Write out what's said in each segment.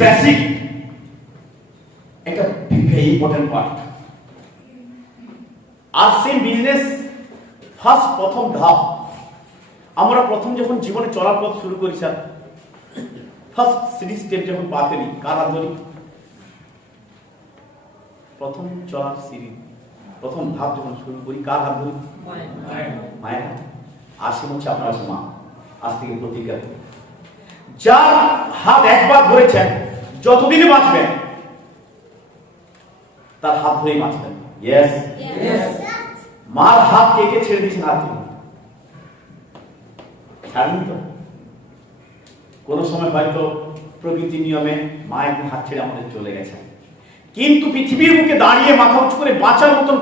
Basic একটা very important part. আর সেই business প্রথম ধাপ, আমরা প্রথম যখন জীবনে চলার পথ শুরু করি স্যার, ফার্স্ট সিরিজ স্টেপ যখন পা ফেলি, কার হাত ধরি? প্রথম চলার সিঁড়ি, প্রথম ধাপ যখন শুরু করি, কার হাত ধরি? মায়ের হাত। আসে হচ্ছে আপনার মা। আজ থেকে প্রতিজ্ঞা, যার হাত একবার ধরেছেন যতদিন বাঁচবেন তার হাত ধরেই বাঁচবেন। ইয়েস, মার হাত কে ছেড়ে দিয়েছেন? হাত থেকে ছাড়েনি তো। কোনো সময় হয়তো প্রকৃতির নিয়মে মা একদিন হাত ছেড়ে আমাদের চলে গেছেন, কিন্তু পৃথিবীর বুকে দাঁড়িয়ে মাথা উঁচু করে বাঁচার মতন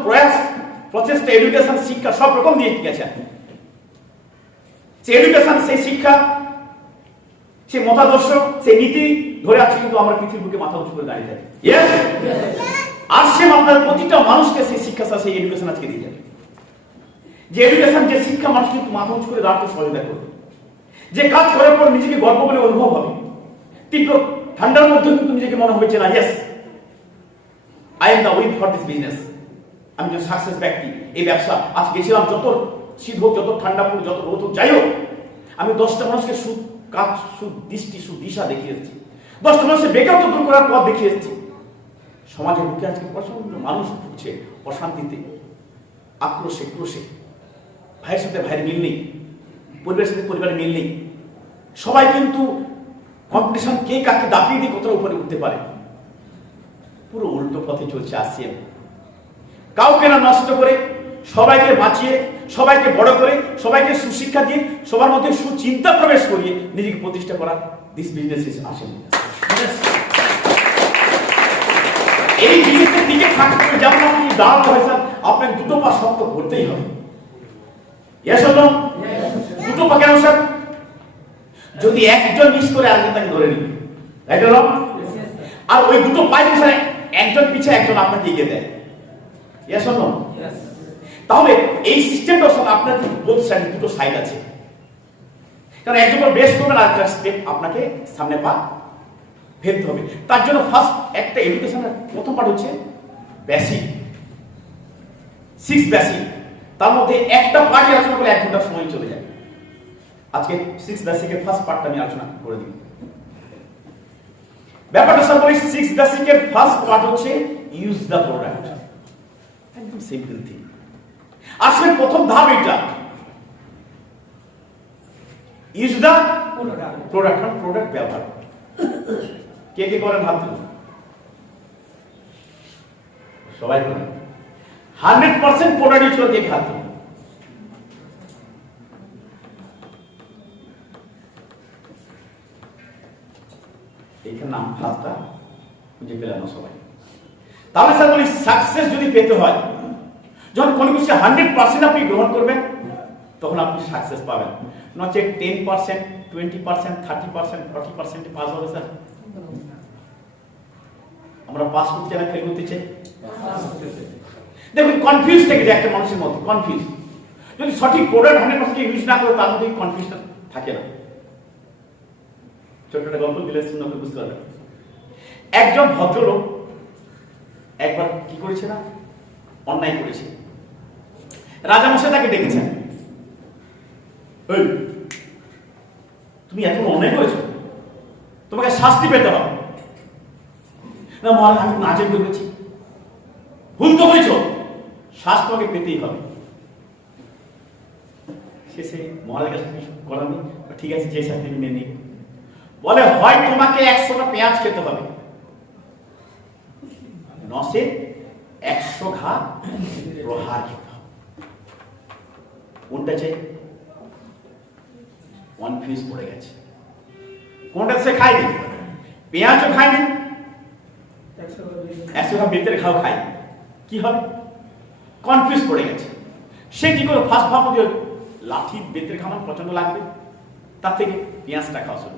প্রচেষ্টা, এডুকেশন, শিক্ষা সব রকম দিয়ে গেছেন। সেই এডুকেশন, সেই শিক্ষা, সেই মতাদর্শ, সেই নীতি ধরে আছে, কিন্তু আমরা পৃথিবীর বুকে মাথা উঁচু করে দাঁড়িয়ে থাকি। ইয়েস, আর সে আপনার প্রতিটা মানুষকে সেই শিক্ষা, সেই এডুকেশন আজকে দিয়ে যাবে। যে এডুকেশন, যে শিক্ষা মানুষ কিন্তু মাথা উঁচু করে দাঁড়াতে সহযোগিতা করবে, যে কাজ করার পর নিজেকে গর্ব বলে অনুভব হবে। তীব্র ঠান্ডার মধ্যে কিন্তু নিজেকে মনে হবে যে না, yes, I am the win for this business. আমি যে সাকসেস ব্যক্তি, এই ব্যবসা। আজ গেছিলাম, যত শীত হোক, যত ঠান্ডা হোক, যত রোদ হোক, যাই হোক, আমি 10টা মানুষকে কাজ, সুদৃষ্টি, সুদিশা দেখিয়ে এসেছি। 10টা মানুষের বেকারত্ব দূর করার পথ দেখিয়ে এসেছি। সমাজের বুকে আজকে প্রচন্ড মানুষ ভুগছে অশান্তিতে, আক্রোশে, ক্রোশে। ভাইয়ের সাথে ভাইয়ের মিল নেই, পরিবারের সাথে পরিবারের মিল নেই। সবাই কিন্তু কম্পিটিশন, কে কাকে দাপিয়ে দিয়ে কতটা উপরে উঠতে পারে। পুরো উল্টো পথে চলছে আসিয়ান। কাউকে না নষ্ট করে, সবাইকে বাঁচিয়ে, সবাইকে বড় করে, সবাইকে সুশিক্ষা দিয়ে, সবার মধ্যে সুচিন্তা প্রবেশ করিয়ে নিজেকে প্রতিষ্ঠা করা, দিস বিজনেস ইজ আসিয়ান। এই বিজনেসের দিকে থাকতে হবে, যেমন আপনি দাঁড়াতে হয় স্যার, আপনাকে দুটো পা শক্ত করতেই হবে। Yes or no? দুটো পা কেন স্যার? যদি একজন মিস করে আরেকজন তাকে ধরে নিবে, রাইট অর রং? আর ওই দুটো পায়ে স্যার একজন পিছে একজন আপনাকে এগিয়ে দেয়। Yes or no? তাহলে এই সিস্টেমটা স্যার আপনার বোথ সাইড, দুটো সাইড আছে। কারণ একজন বেস্ট করবেন, আর একটা স্টেপ আপনাকে সামনে পা ফেলতে হবে। তার জন্য ফার্স্ট একটা এডুকেশনের প্রথম পার্ট হচ্ছে বেসিক, 6 বেসিক। তার মধ্যে একটা পার্টে আলোচনা করলে 1 ঘন্টা সময় চলে যায়। আজকে 6 বেসিকের ফার্স্ট পার্টটা আমি আলোচনা করে দিই। ব্যাপারটা স্যার বলি, 6 বেসিকের ফার্স্ট পার্ট হচ্ছে ইউজ দ্য প্রোডাক্ট। একদম সিম্পল থিং। আসলে প্রথম ধাপ এটা, ইউজ দ্য প্রোডাক্ট। প্রোডাক্ট ব্যবহার কে কে করেন? হাত তুলুন। সবাই করেন। 100% প্রোডাক্ট ইউজ করে কে হাত তুলুন। এখানে নাম হাতটা খুঁজে পেলাম না সবাই। তাহলে স্যার বলি, সাকসেস যদি পেতে হয়, যখন কোনো কিছু 100% আপনি গ্রহণ করবেন, তখন আপনি সাকসেস পাবেন। নচেত 10%, 20%, 30%, 40% পাস হবে স্যার। আমরা পাস করতে না, ফেল করতে চাই। দেখুন, কনফিউজ থেকে যায় একটা মানুষের মধ্যে, কনফিউজ। যদি সঠিক প্রোডাক্ট 100% ইউজ না করে, তার মধ্যে কনফিউশন থাকে না। ছোট্ট একটা গল্প দিলে সুন্দর করে বুঝতে পারবেন। একজন ভদ্রলোক একবার কি করেছে না, অন্যায় করেছে। রাজামশাই তাকে ডেকেছেন, তুমি এত অন্যায় করেছো, তোমাকে শাস্তি পেতে হবে। না মহারাজ, আমি নাচে করেছি, ভুল তো হয়েছ, শাস্তি তোমাকে পেতেই হবে। শেষে মহারাজের কাছে কিছু করার নেই, ঠিক আছে, যে শাস্তি মেনে নিই। বলে, হয় তোমাকে 100টা পেঁয়াজ খেতে হবে, নসে 100 ঘা প্রহার খেতে হবে। কোনটা চাই? কনফিউজ পড়ে গেছে। কোনটা সে খায়নি? পেঁয়াজও খায়নি, 100 ঘা বেতের ঘাও খায়নি। কি হবে? কনফিউজ পড়ে গেছে। সে কি করে? ফার্স্ট ভাবলো যে লাঠি বেতের খাবার প্রচন্ড লাগবে, তার থেকে পেঁয়াজটা খাওয়া শুরু।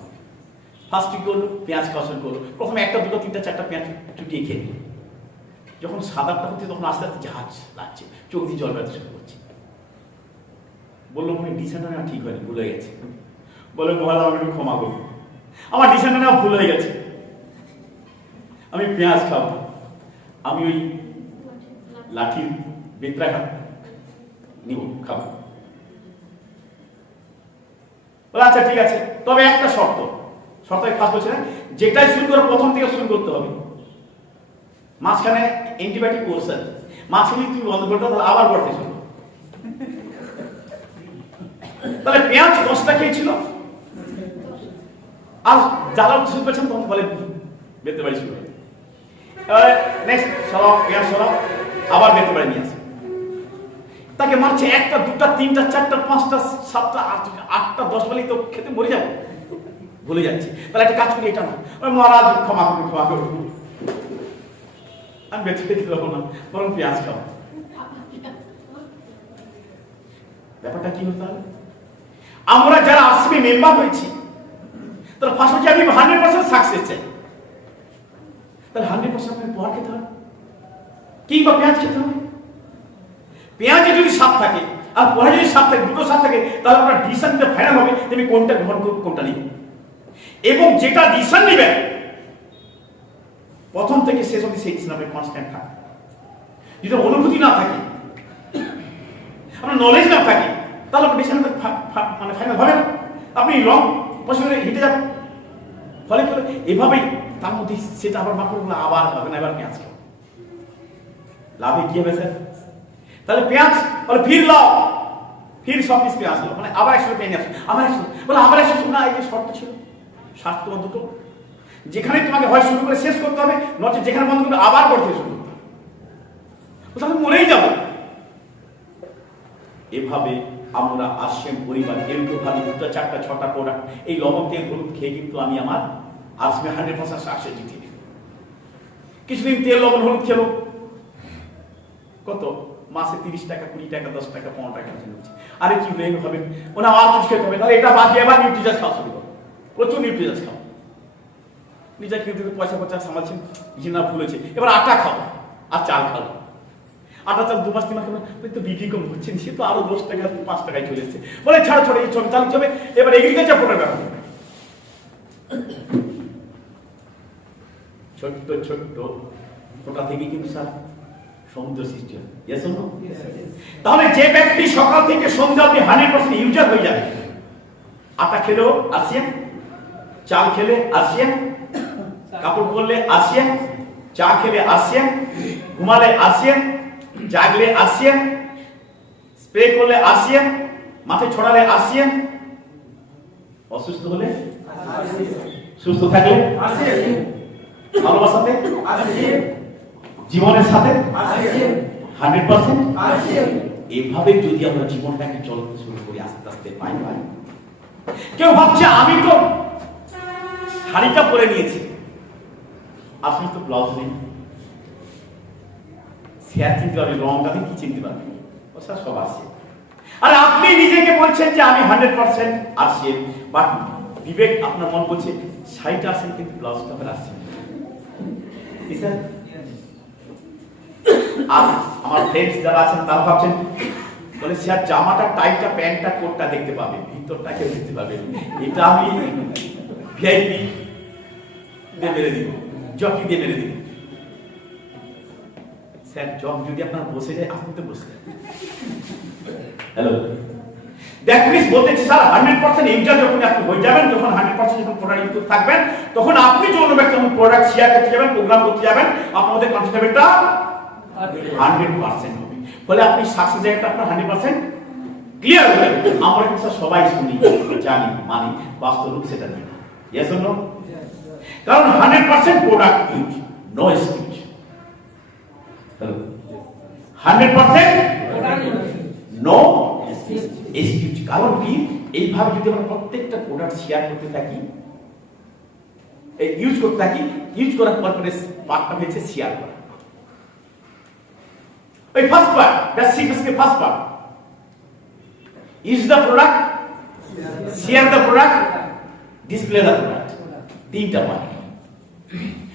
ফার্স্ট কি করলো? পেঁয়াজ খাওয়া শুরু করলো। প্রথমে 1টা, 2টা, 3টা, 4টা পেঁয়াজ চুটিয়ে খেয়ে নিল। যখন সাদাটা হচ্ছে, তখন আস্তে আস্তে জাহাজ লাগছে, চোখ দিয়ে জল বেরোতে শুরু করছে। বললো, মনে ডিসিশনটা নেওয়া ঠিক হয়নি, ভুল হয়ে গেছে। বলে, মহারাজ আমাকে একটু ক্ষমা করুন, আমার ডিসিশনটা নেওয়া ভুল হয়ে গেছে। আমি পেঁয়াজ খাবো, আমি ওই লাঠির বেত্রা নিব, খাবো। আচ্ছা ঠিক আছে, তবে একটা শর্ত, ফার্স্ট বলছে না, যেটাই শুরু করে প্রথম থেকে শুরু করতে হবে। মাঝখানে অ্যান্টিবায়োটিক কোর্স আছে, মাঝখানে তুমি বন্ধ করতে তাহলে আবার পড়তে শুরু। তাহলে পেঁয়াজ 10টা খেয়েছিল, আর জ্বালা শুরু পেয়েছেন তখন বলে বেতে বাড়ি শুরু। এবারে নেক্সট সরাও, পেঁয়াজ সরাও, আবার বেতে বাড়ি নিয়ে আসে। তাকে মারছে 1টা 2টা 3টা 4টা 5টা 7টা 8টা 10 বলেই তো খেতে মরে যাবো, ভুলে যাচ্ছে। তাহলে একটা কাজ করি, এটা না মহারাজ ক্ষমা করুন, ক্ষমা করুন, আমি বেঁচে খেতে পারবো না, বরং পেঁয়াজ খাবো। ব্যাপারটা কি হতে হবে? আমরা যারা আরসিবি মেম্বার হয়েছি তাহলে ফার্স্ট হচ্ছে আমি 100% সাকসেস চাই, তাহলে 100% আমি পোহা খেতে হবে কিংবা পেঁয়াজ খেতে হবে। পেঁয়াজে যদি স্বাদ থাকে আর পোহা যদি স্বাদ থাকে, দুটো স্বাদ থাকে, তাহলে আপনার ডিসিশনটা ফাইনাল হবে তুমি কোনটা গ্রহণ করবে, কোনটা নিবে। এবং যেটা ডিসিশন নেবেন প্রথম থেকে শেষ অবধি সেই ডিসিশন আপনি কনস্ট্যান্ট থাকবে। যদি অনুভূতি না থাকে, আপনার নলেজ না থাকে, তাহলে আপনি ডিসিশন মানে ফাইনাল হবে না, আপনি রং পছন্দ হেঁটে যাবেন। ফলে কি হলো, এভাবেই তার মধ্যে সেটা আবার মাত্র আবার হবে না, এবার পেঁয়াজ খাও, লাভে কি হবে স্যার? তাহলে পেঁয়াজ বলে ফির লাও, ফির সব পিস পেঁয়াজ লো, মানে আবার 100 পেঁয়াজ আসলো, আবার 100 বলে আবার 100। না, এই যে শর্ত ছিল, স্বার্থ তোমার দুটো, যেখানে তোমাকে হয় শুরু করে শেষ করতে হবে, নচেত যেখানে বন্ধ করবে আবার করতে শুরু করতে হবে, তাহলে মরেই যাবো। এভাবে আমরা আসছেন পরিবার, কেউ কেউ ভাবি 2টা 4টা 6টা প্রোডাক্ট, এই লবণ তেল হলুদ খেয়ে কিন্তু আমি আমার আসবে 100% সাকসেস জিতে। কিছুদিন তেল লবণ হলুদ খেলো, কত মাসে 30 টাকা 20 টাকা 10 টাকা 15 টাকা হচ্ছে, আরে কি হয়ে হবে, ওনা আর কিছু খেতে হবে, তাহলে এটা বাদ দিয়ে আবার নিউট্রিজাস খাওয়া শুরু করো, প্রচুর নিউট্রিজাস খাও। নিজের খেতে পয়সা খরচা সামালছেন, কিছু না ভুলেছে, এবার আটা খাও আর চাল খাও। আটা চাল 2 মাস 3 মাস তো বিক্রি কম হচ্ছে, সে তো আরো 10 টাকা 5 টাকায় চলে এসছে, বলে ছাড়ো ছাড়ো, এই চলে চালু চলবে। এবার এগ্রিকালচার প্রোডাক্ট ব্যাপার, ছোট্ট ছোট্ট ফোটা থেকে কিন্তু স্যার সমুদ্র সৃষ্টি হয়। তাহলে যে ব্যক্তি সকাল থেকে সন্ধ্যা অবধি 100% ইউজার হয়ে যাবে, আটা খেলেও আসিয়ান, চাল খেলে আসিয়ান, কাপড় পরলে আসিয়ান, চা খেলে আসিয়ান, ঘুমালে আসিয়ান, জাগলে আসিয়ান, স্প্রে করলে আসিয়ান, মাঠে ছড়ালে আসিয়ান, অসুস্থ হলে সুস্থ থাকলে ভালোবাসাতে জীবনের সাথে 100%। এভাবে যদি আমরা জীবনটাকে চলতে শুরু করি আস্তে আস্তে পাই। কেউ ভাবছে আমি তো শাড়িটা পরে নিয়েছি, আসলে তো ব্লাউজ নেই, শেয়ার চিনতে পারবে, রংটা কি চিনতে পারবে, ওসব সব আসে। আর আপনি নিজেকে বলছেন যে আমি 100% আসেন, বাট বিবেক আপনার মন বলছে শাড়িটা আসেন কিন্তু ব্লাউজটা আপনার আসছে। আর আমার ফ্রেন্ডস যারা আছেন তারা ভাবছেন বলে স্যার জামাটা টাইটটা প্যান্টটা কোটটা দেখতে পাবে, ভিতরটা কেউ দেখতে পাবে, এটা আমি ভিআইপি দিয়ে মেরে দিব, জকি দিয়ে মেরে দিব। স্যার জব যদি আপনার বসে যায়, আপনি তো বসে হ্যালো, দ্যাট মিন্স বলতে স্যার 100% ইউজার যখন আপনি হয়ে যাবেন, যখন 100% যখন প্রোডাক্ট ইউজ থাকবেন, তখন আপনি যে অন্য ব্যক্তি প্রোডাক্ট শেয়ার করতে যাবেন, প্রোগ্রাম করতে যাবেন, আপনাদের কনফিডেন্সটা 100% হবে। ফলে আপনি সাকসেস জায়গাটা আপনার 100% ক্লিয়ার হবে। আমরা কিন্তু সবাই শুনি, জানি, মানি, বাস্তব সেটা নেই। Yes or no? কারণ 100% product use, no excuse. Hello, 100% no excuse. কারণ কি, এইভাবে যদি আমরা প্রত্যেকটা প্রোডাক্ট শেয়ার করতে থাকি, ইউজ করতে থাকি, ইউজ করার পর পার্টটা হয়েছে শেয়ার করা। ওই ফার্স্ট পার্ট, দ্যাটস সিক্রেটসকে first part, use the product, share the product, display the product. 3টা পার্ট।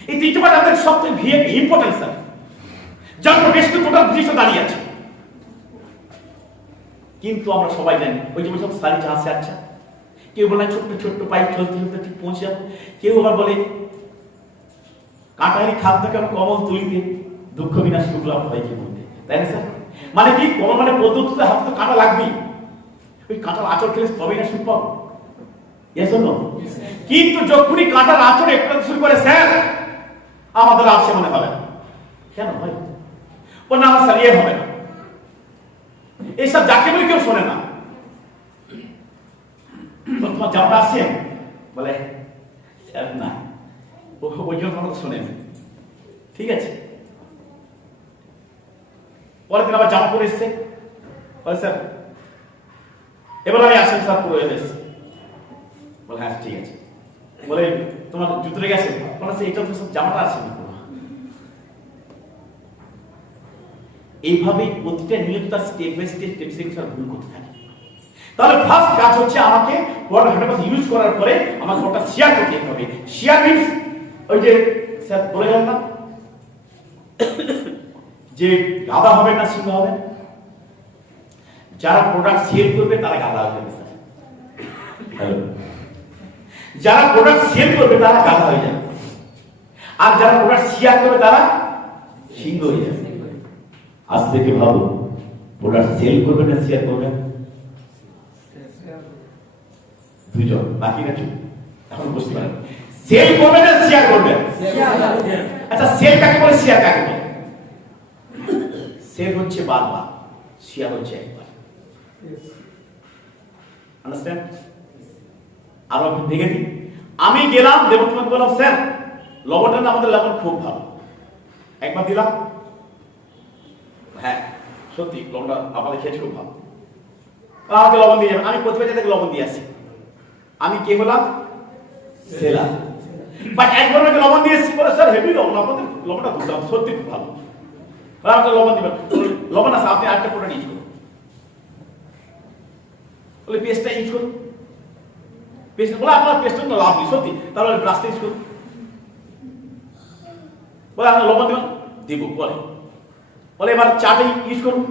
এই 3টা পার্ট আমাদের সবচেয়ে ইম্পর্টেন্ট স্যার, যার উপর বেশ টোটাল জিনিসটা দাঁড়িয়ে আছে। কিন্তু আমরা সবাই জানি ওই যে বলছিলাম সারি জাহাজে, আচ্ছা কেউ বলে ছোট্ট ছোট্ট পাইপ চলতে চলতে ঠিক পৌঁছে যাবো, কেউ আবার বলে কাটারি খাদ্য কেন কমল তুলিতে, দুঃখ বিনা সুখ লাভ হয় কি বলতে, তাই না স্যার? মানে কি কমল মানে পদ্ধতিতে হাত তো কাটা লাগবেই, ওই কাঁটার আঁচড় খেলে তবেই না সুখ পাবো। কিন্তু যখনই কাঁটার আঁচড় একটু শুরু করে স্যার আমাদের আসছে মনে হবে না, কেন ভাই? ও না আমার স্যার হবে না, এইসব যাকে বলে কেউ শোনে না। তোমার জামাটা আসছে বলে স্যার না, ওই জন্য কোনো শোনেন, ঠিক আছে। পরের দিন আবার জামা পরে এসছে, বলে স্যার এবার আমি আসেন স্যার পুরো এসেছি, বলে হ্যাঁ ঠিক আছে। বলে তোমার জুতো রেগে গেছে, বলে এইটা তো সব জামাটা আছে না। এইভাবেই প্রতিটা নিয়ত তার স্টেপ বাই স্টেপ ভুল করতে থাকে। তাহলে ফার্স্ট কাজ হচ্ছে আমাকে ওয়ার্ড 100% ইউজ করার পরে আমাকে ওটা শেয়ার করতে হবে। শেয়ার মিন্স ওই যে স্যার বলে গেল না যে গাধা হবে না সিংহ হবে, যারা প্রোডাক্ট সেল করবে তারা গাধা হয়ে যাবে স্যার। হ্যালো, যারা প্রোডাক্ট সেল করবে তারা গাধা হয়ে যাবে, আর যারা প্রোডাক্ট শেয়ার করবে তারা সিংহ হয়ে যাবে। আজ থেকে ভাবো প্রোডাক্ট সেল করবে না শেয়ার করবে? দুইজন, বাকিটা চুপ। এখন বুঝতে পারেন সেল করবে না শেয়ার করবে? আচ্ছা সেল কাকে বলে, শেয়ার কাকে বলে? সেল হচ্ছে বারবার, শেয়ার হচ্ছে একবার। আন্ডারস্ট্যান্ড? আরো একটু দেখে দিই। আমি গেলাম দেবত্রনাথ, বললাম স্যার লবণটা না আমাদের লবণ খুব ভালো, একবার দিলাম, হ্যাঁ সত্যি লবণটা আপনাদের খেয়েছি খুব ভালো, আমাকে লবণ দিয়ে যাবেন। আমি প্রতিবার থেকে লবণ দিয়ে আসি, আমি কে হলাম? সেলার। বাট একবার আমাকে লবণ দিয়েছি, বলে স্যার হেভি লবণ, আপনাদের লবণটা দুর্দান্ত, সত্যি খুব ভালো, আমাকে লবণ দিবেন। লবণ আছে, আপনি আরেকটা প্রোডাক্ট ইউজ করুন, বলে পেস্টটা ইউজ করুন। পেস্ট বলে আপনার পেস্টটা তো লাভ নেই সত্যি, তাহলে ব্রাশটা ইউজ করুন। বলে আপনার লবণ দিবেন, দিব বলে, বলে এবার চাটা ইউজ করুন।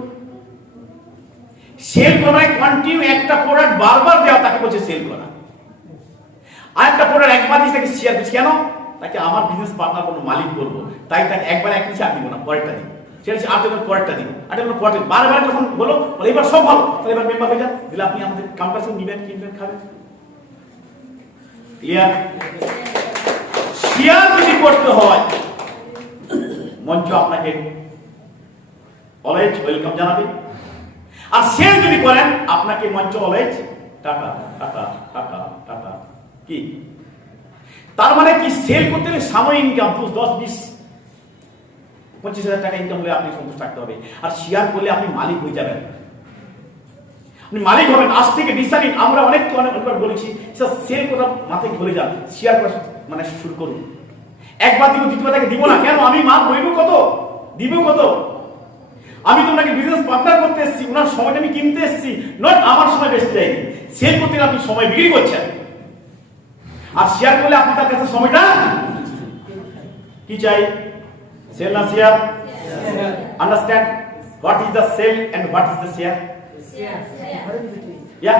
সেল করা কন্টিনিউ একটা প্রোডাক্ট বারবার দেওয়া, তাকে বলছে সেল করা। আর একটা প্রোডাক্ট একবার দিয়ে তাকে শেয়ার করছি, কেন? তাকে আমার বিজনেস পার্টনার কোনো মালিক করবো, তাই তাকে একবার এক কিছু আর দিব না, পরেরটা দিব, সেটা হচ্ছে আরেকটা পরেরটা দিব, আরেকটা পরের, বারবার যখন বলো বলে এবার সব ভালো, তাহলে এবার মেম্বার হয়ে যান, দিলে আপনি আমাদের কাম্পাসে নিবেন, কিনবেন, খাবেন। ক্লিয়ার? শেয়ার যদি করতে হয় মঞ্চ আপনাকে অলওয়েজ ওয়েলকাম জানাবে, আর সেল যদি করেন আপনাকে মঞ্চ অলওয়েজ টাকা টাকা টাকা টাকা। কি তার মানে? কি সেল করতে গেলে সাময়িক ইনকাম 10-20-25,000 টাকা ইনকাম হলে আপনি সন্তুষ্ট থাকতে হবে, আর শেয়ার করলে আপনি মালিক হয়ে যাবেন, আপনি মালিক হবেন। আজ থেকে ডিসাইড, আমরা অনেকবার বলেছি স্যার সেল করা মাথায় ভুলে যান, শেয়ার করা মানে শুরু করুন। একবার দিব, দ্বিতীয়বার তাকে দিব না, কেন? আমি মাল বইব কত, দিব কত? আমি তো ওনাকে বিজনেস পার্টনার করতে এসেছি, ওনার সময়টা আমি কিনতে এসেছি, নট আমার সময় বেঁচে যায়নি। সেল করতে আপনি সময় বিক্রি করছেন, আর শেয়ার করলে আপনি তার কাছে সময়টা কি চাই? সেল না share? Understand what is the sale and what is the share? Ya,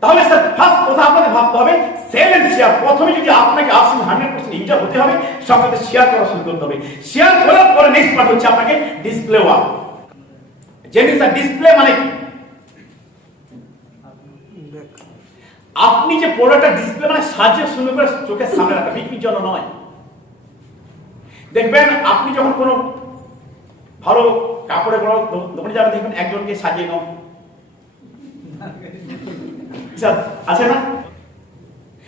তাহলে স্যার ফার্স্ট কথা আপনাদের ভাবতে হবে সেল এন্ড শেয়ার। প্রথমে যদি আপনাকে 100% ইনকাম হতে হবে, সাথে শেয়ার করা শুরু করতে হবে। শেয়ার করার পরে নেক্সট পার্ট হচ্ছে আপনাকে ডিসপ্লে ওয়ার্ক। জেনে স্যার ডিসপ্লে মানে কি? আপনি যে প্রোডাক্টটা ডিসপ্লে মানে সাজিয়ে সুন্দর করে চোখের সামনে রাখা, বিক্রির জন্য নয়। দেখবেন আপনি যখন কোনো ভালো কাপড়ের বড় দোকানে যাবেন, দেখবেন একজনকে সাজিয়ে নাও আছে না,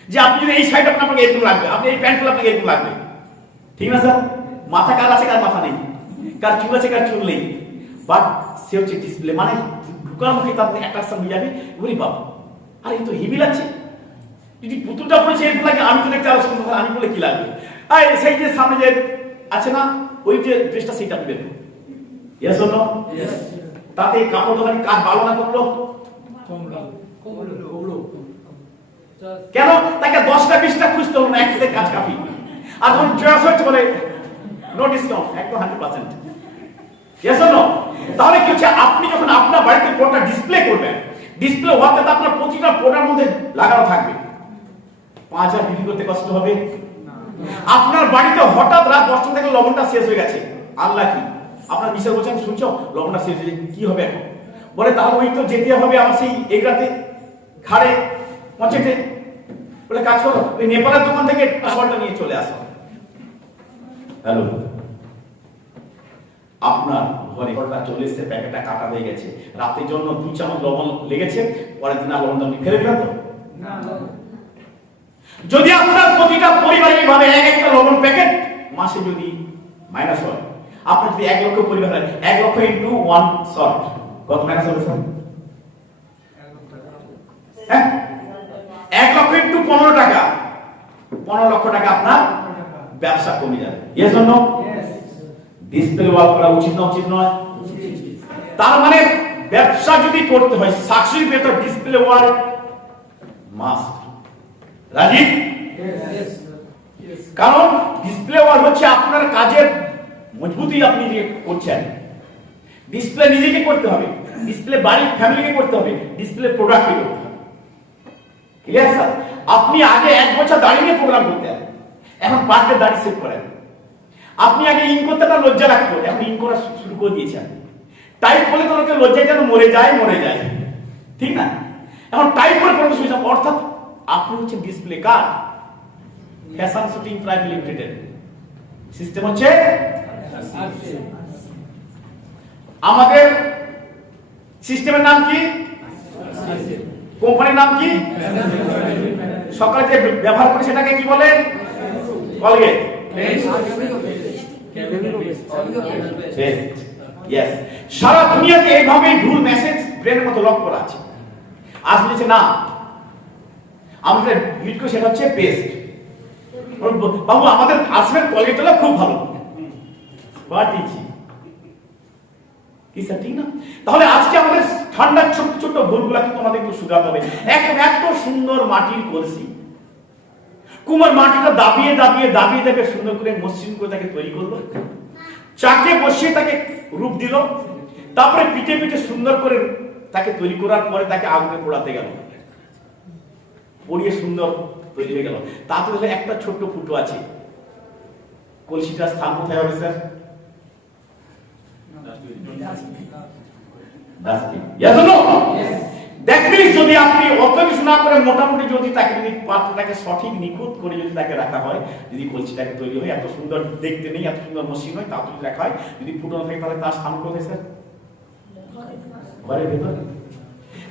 যে আপনি যদি এই শার্ট আপনাকে এরকম লাগবে, আপনি এই প্যান্ট আপনাকে এরকম লাগবে, ঠিক না স্যার? মাথা কার আছে, কার মাথা নেই, কার চুল আছে, কার চুল নেই, বাট সে হচ্ছে ডিসপ্লে মানে ঢুকার মুখে তার অ্যাট্রাকশন হয়ে যাবে। বলি বাবা আরে এই তো হেভি লাগছে, যদি পুতুলটা পড়েছে এরকম লাগে, আমি তো দেখতে আরো সুন্দর, আমি বলে কি লাগবে? আর সেই যে সামনে যে আছে না ওই যে ড্রেসটা, সেইটা আপনি বেরো, ইয়েস অর নো? তাতে কাপড় দোকানে কাজ ভালো না করলো কেন? তাকে 10টা 20টা খুঁজতে হলো না, একসাথে কাজ কাপি। আর যখন চয়েস হচ্ছে বলে নো ডিসকাউন্ট, একদম 100%, ইয়েস অর নো? তাহলে কি হচ্ছে, আপনি যখন আপনার বাড়িতে প্রোডাক্ট ডিসপ্লে করবেন, ডিসপ্লে হওয়াতে আপনার প্রতিটা প্রোডাক্টের মধ্যে লাগানো থাকবে। 5,000 বিক্রি করতে কষ্ট হবে আপনার বাড়িতে হঠাৎ রাত 10টা থেকে লবণটা শেষ হয়ে গেছে, আল্লাহ কি আপনার মিসেস বলছেন শুনছো লবণটা শেষ হয়ে গেছে, কি হবে এখন? বলে তাহলে ওই তো যেতে হবে আমার সেই এগরাতে খাড়ে পঞ্চায়েতে। বলে কাজ করো, ওই নেপালের দোকান থেকে লবণটা নিয়ে চলে আসো। হ্যালো, আপনার ঘরে ঘরটা চলে এসছে, প্যাকেটটা কাটা হয়ে গেছে, রাতের জন্য 2 চামচ লবণ লেগেছে, পরের দিন আর লবণটা আপনি ফেলে দিলেন তো? যদি আপনার প্রতিটা পরিবারে এইভাবে একটা লবণ প্যাকেট মাসে যদি মাইনাস হয়, আপনার যদি 1 লক্ষ পরিবার হয়, 1 লক্ষ ইন্টু 1 শর্ট কত মাইনাস হবে স্যার? 1 লক্ষ ইন্টু 15 টাকা, 15 লক্ষ টাকা আপনার ব্যবসা কমে যাবে। Yes or no? Display wall করা উচিত না উচিত নয়? তার মানে ব্যবসা যদি করতে হয় সাকসেস পেতে ডিসপ্লে ওয়াল মাস্ট। রাজি? কারণ ডিসপ্লে ওয়াল হচ্ছে আপনার কাজের মজবুতি, আপনি যে করছেন ডিসপ্লে নিজেকে করতে হবে, ডিসপ্লে বাড়ির ফ্যামিলিকে করতে হবে, ডিসপ্লে প্রোডাক্টকে করতে হবে। Clear sir? আপনি আগে 1 বছর দাঁড়িয়ে প্রোগ্রাম করতেন, এখন পার ডে দাঁড়িয়ে সেভ করেন। আপনি আগে ইন করতে না লজ্জা লাগতো, এখন ইন করা শুরু করে দিয়েছেন। টাইপ করলে তো লোকে লজ্জায় যেন মরে যায়, ঠিক না? এখন টাইপ করে পড়তে শুরু, অর্থাৎ আপনি হচ্ছে display car fashion shooting private limited. System হচ্ছে আমাদের সিস্টেমের নাম কি, কোম্পানির নাম কি, সকালে যে ব্যবহার করি সেটাকে কি বলে? কলগেট। সারা দুনিয়াতে এইভাবে ভুল মেসেজ ব্রেনের মতো লক করা আছে। আজ বলছে না আমাদের ইউজ করে সেটা হচ্ছে পেস্ট। বাবু আমাদের আসবেন কলগেটটা খুব ভালো, কি স্যার ঠিক না? তাহলে আজকে আমাদের ঠান্ডার ছোট্ট ছোট্ট ভুলগুলাকে তোমাদের একটু শুধাতে হবে। এত সুন্দর মাটির কলসি, কুমার মাটিটা দাবিয়ে দাবিয়ে সুন্দর করে মসৃণ করে তাকে তৈরি করলো, চাকে বসিয়ে তাকে রূপ দিল, তারপরে পিঠে পিঠে সুন্দর করে তাকে তৈরি করার পরে তাকে আগুনে পোড়াতে গেল, পড়িয়ে সুন্দর তৈরি হয়ে গেল। তাতে একটা ছোট্ট ফুটো আছে, কলসিটার স্থান কোথায় হবে স্যার? যদি আপনি অত কিছু না করে মোটামুটি যদি তাকে যদি পাত্রটাকে সঠিক নিখুঁত করে যদি তাকে রাখা হয়, যদি কলসিটাকে তৈরি হয়, এত সুন্দর দেখতে নেই, এত সুন্দর মসৃণ হয়, তা যদি রাখা হয়, যদি ফুটো থাকে তাহলে তার স্থান কোথায় স্যার? ঘরের ভেতর।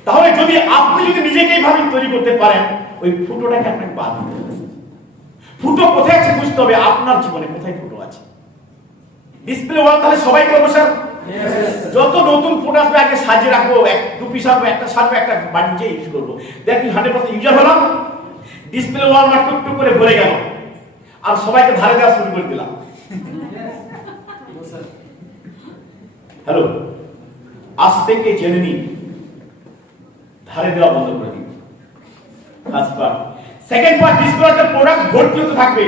তাহলে যদি আপনি যদি নিজেকে এইভাবে তৈরি করতে পারেন, ওই ফুটোটাকে আপনাকে বাদ দিতে হবে। ফুটো কোথায় আছে বুঝতে হবে, আপনার জীবনে কোথায় ফুটো আছে। ডিসপ্লে ওয়াল তাহলে সবাই করবো স্যার? যত নতুন ফোন আসবে আগে সাজিয়ে রাখবো, 2 পিস আসবে, একটা সাজবে, একটা বাড়ি নিজে ইউজ করবো। দেখি 100% ইউজার হলাম, ডিসপ্লে ওয়াল না টুকটুক করে ভরে গেল, আর সবাইকে ধারে দেওয়া শুরু করে দিলাম। হ্যালো, আজ থেকে জেনে নিন, ধারে দেওয়া বন্ধ করে দিন। First part. সেকেন্ড পার্ট, ডিসপ্লেতে প্রোডাক্ট ভর্তি হতে থাকবে,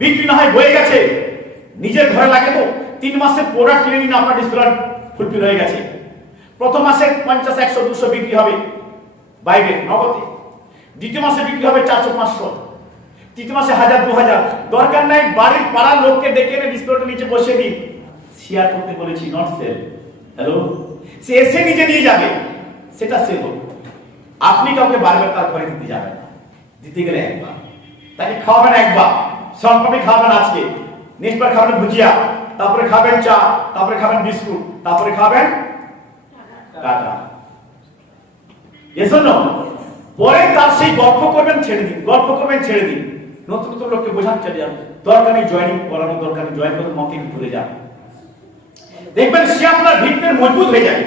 বিক্রি না হয় বয়ে গেছে, নিজের ঘরে লাগে তো 3 মাসের প্রোডাক্ট কিনে নিন, আপনার ডিসপ্লে ফুলফিল হয়ে গেছে। প্রথম মাসে 50, 100, 200 বিক্রি হবে বাইরে নগদে, দ্বিতীয় মাসে বিক্রি হবে 400, 500, তৃতীয় মাসে 1000, 2000। দরকার নাই বাড়ির পাড়ার লোককে ডেকে এনে ডিসপ্লেটা নিচে বসিয়ে দিন, শেয়ার করতে বলেছি, নট সেল। হ্যালো, সে এসে নিজে নিয়ে যাবে, সেটা সেল হোক। আপনি কাউকে বারবার তার ঘরে দিতে যাবেন না, দিতে গেলে একবার তাকে খাওয়াবেন, একবার সরকারি খাওয়াবেন, আজকে নেক্সট বার খাবেন ভুজিয়া, তারপরে খাবেন চা, তারপরে খাবেন বিস্কুট, তারপরে খাবেন টাটা। পরে তার সেই গল্প করবেন ছেড়ে দিন, গল্প করবেন ছেড়ে দিন, নতুন নতুন লোককে বোঝান চলে যান, দরকার নেই জয়েনিং করানোর, দরকার নেই জয়েন করে মকে ভুলে যান, দেখবেন সে আপনার ভিতরে মজবুত হয়ে যাবে।